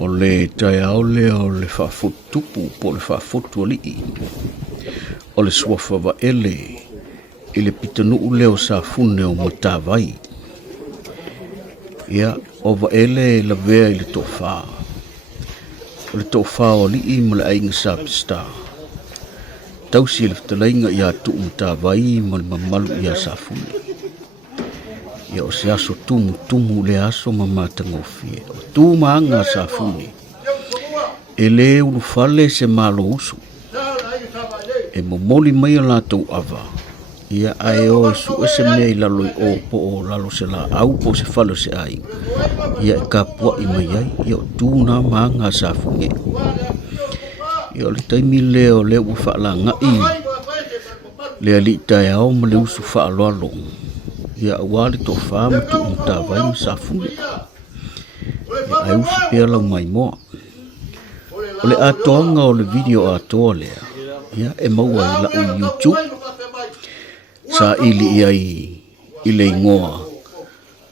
o le taiao lea o le whaafotupu po le whaafotu alii. O le suafa wa ele i le pitanuu leo sa fune o matawai. Ia, o wa ele la vea i le tofa. O le tofa o lii ma le ainga sa pista. Tausi le ftalainga ia tu matawai ma le mamalu ia sa fune. Ia o se aso tumu le aso mamatangofie. O tu maanga sa fune. E le ulufale se malo usu. E momoli mai o lātou ava. Ia ai o su ese mei lalo i o po o lalo se la au po se falo se ai. Ia e kapua i mai ai. Ia o tūna maanga sa funge. Ia o le taimi leo leo ufa la ngai. Lea li tai au ma le usu fa alo. Ia wale to fama tu mtawai sa funge. Ia ai usu pia lau mai moa. O le atoanga o le video atoa lea. Ia e maua i la o YouTube. Sa ili ia i le ingoa.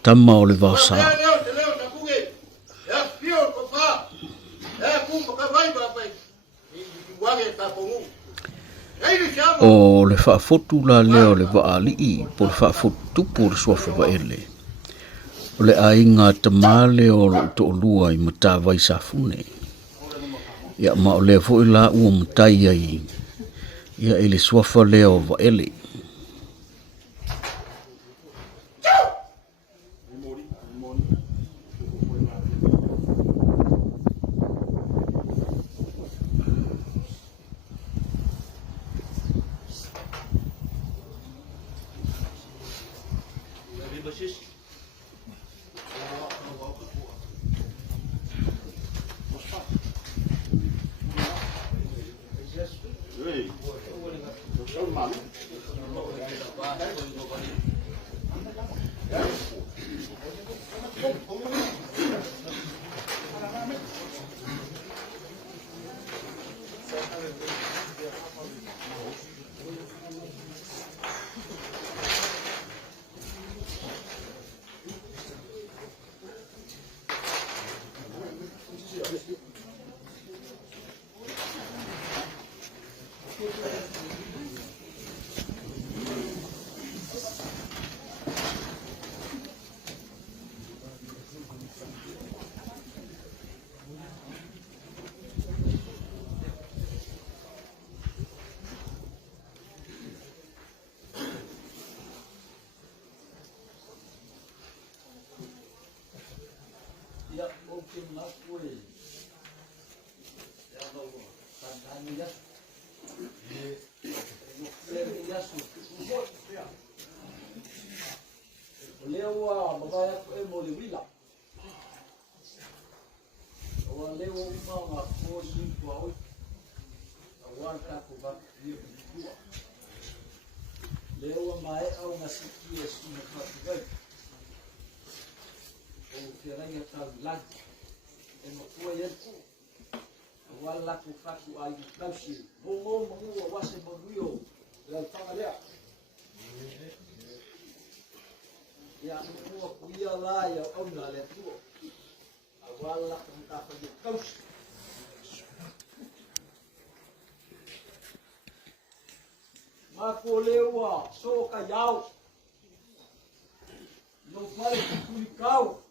Tama o le vasa. O le whaafotu la leo le waali po le whaafotu po le suafa wa ele. O le ainga tamale o lo to lua i matawai sa fune. Ia ma o le fo i la ua matai ai. Ia i le suafa leo wa ele. Mako lewa, soka yau. No pare kulikau.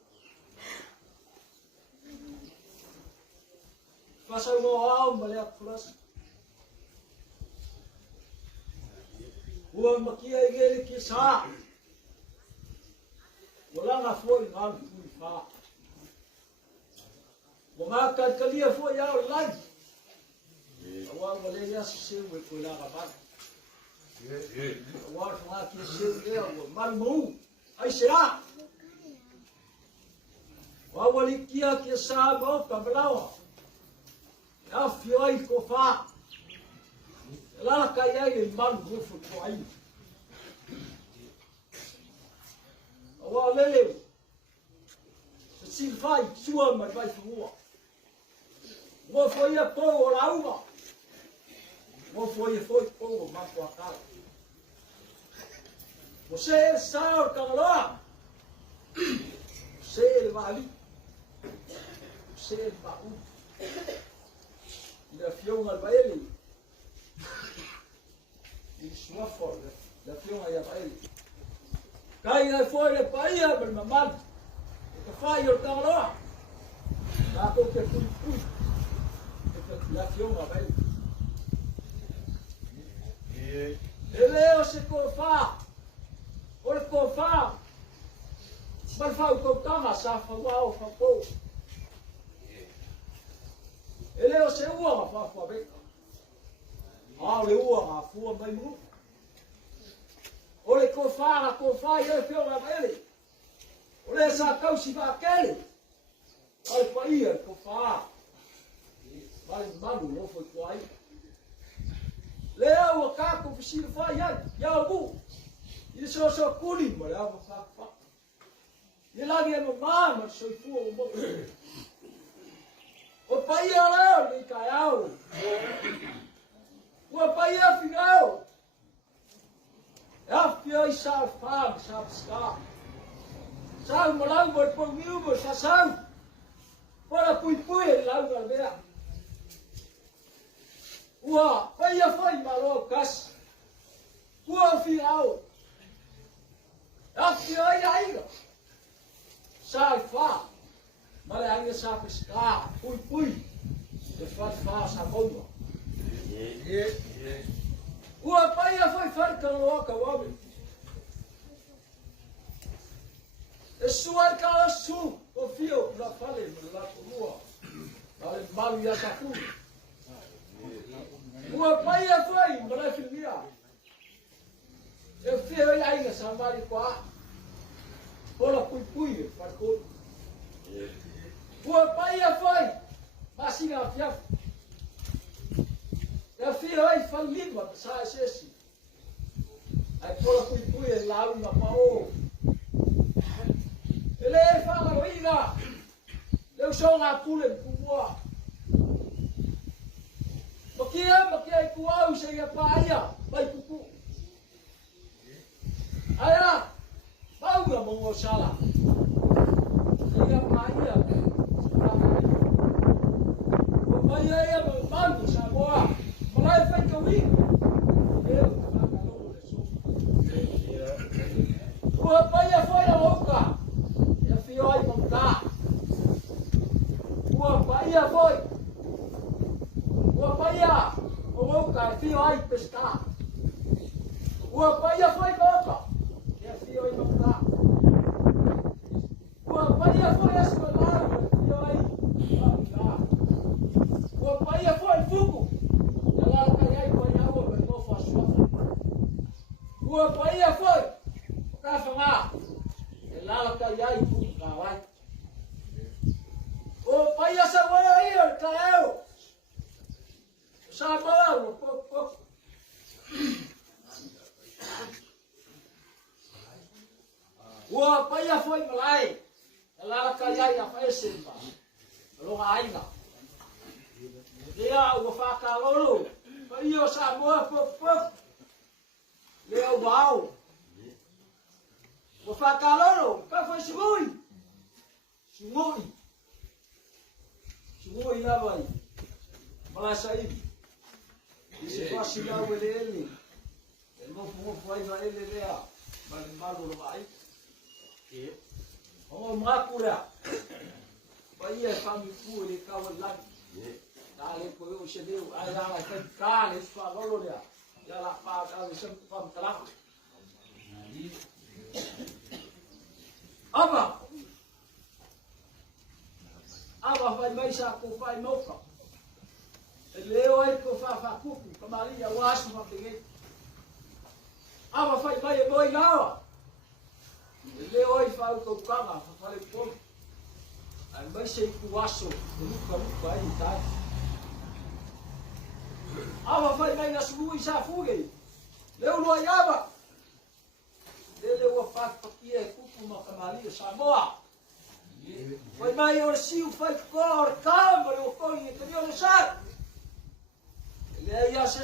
Fasa mo au malea plus. Ua makia igeli kisa. Wala nga foi ngal kulifa. Wama kalia foi yau lag. Awal malea sewe kula kapat. Awal fanga kisi leo malmu. Ai será? Wawali kia kisa mo pablawa. Ya fioi kofa. La kaya il mal gofu kwai. Awalele. Silfai sua mai vai fua. Wo foi a po la uma. Wo foi po ma kwa ka. Você sabe o que é? Você vai ali. se ba'u. Le fionga baeli. Il suafo le fionga ya baeli. Kai ai foi le paia bel mamal. Ke fai o tangaloa. Na ko ke pui. La fionga baeli. Leo se kofa. Ora kofa. Mas fa o tama sa fa wa fa po. Leo se ua fa fa be. Le ua fu mai mu. Ole kofa ia fio la ele. Ole sa kausi va kele. Ole pa ia kofa. Vai malu no foi kwai. Leo o ka ko fisi fa ya bu. Ile so kuli mo la fa. Ile lagi e mama so fu o mo. O pai ora ni caiao. O pai final. Ja, je zou vader, zou staan. Zou maar lang wordt voor nieuw, zou. Voor een poei, lang wel weer. Wa, bij je van maar ook kas. Wa, final. Ja, je eigen. Zou vader. Maar hij is zou staan. Poei. De vader zou komen. Ua paia foi farka loka wabi. E suar kala su, o fio, la fale, la kulua. Vale malu ya tafu. Ua paia foi, mala filmia. E fio ya inga samari kwa. Pola pui, farko. Ua paia foi, masinga fiaf. E fio ai falliva, sa sesi. Ai pola pui e lau na pao. Ele fala oiga. Eu sou na pule kuwa. Makia kuwa usai paia, bai kuku. Aya. Bau na mongo sala. Ia paia. O paia ia mando sa boa. Mulai fai kawin. Ua paia foi na boca. E fio ai montar. Ua paia foi. Ua paia. O boca e fio ai pescar. Ua paia foi boca. E fio ai montar. Ua paia foi escolar. E fio ai montar. Ua paia foi fuku. Ua paia foi, o ka whanga, e lala ka iai pu ka wai. O paia sa wai ia ka eo, sa malau, pop. Ua paia foi malai, e lala ka iai a whaesemba, longa ainga. Lea ua whakalolo, paia o sa moa pop. Leo bau. O whakaloro, ka foi Sumui na vai. Malasa ibi. Isi fasi na ele. E mofo ai na ele lea. Mali malu vai. O makura. Vai e fami fu ele kawa lagi. Dale ko eu chedeu, ai lá vai ficar, ele falou lea. Ya la pa sem pam kalang. Aba vai mai sa ko vai mofa. Leo ai ko fa kuku kamalia wasu mapenge. Aba vai mai boi lawa. Leo ai fa ko kama fa le pom. Ai mai sei ku wasu, luka ai ta. Ava vai mai na sului sa fuge. Leu lo iaba. Ele o faz pakia kuku makamali sa moa. Vai mai o siu fai cor câmara o coi que eu não sei. Ele ia se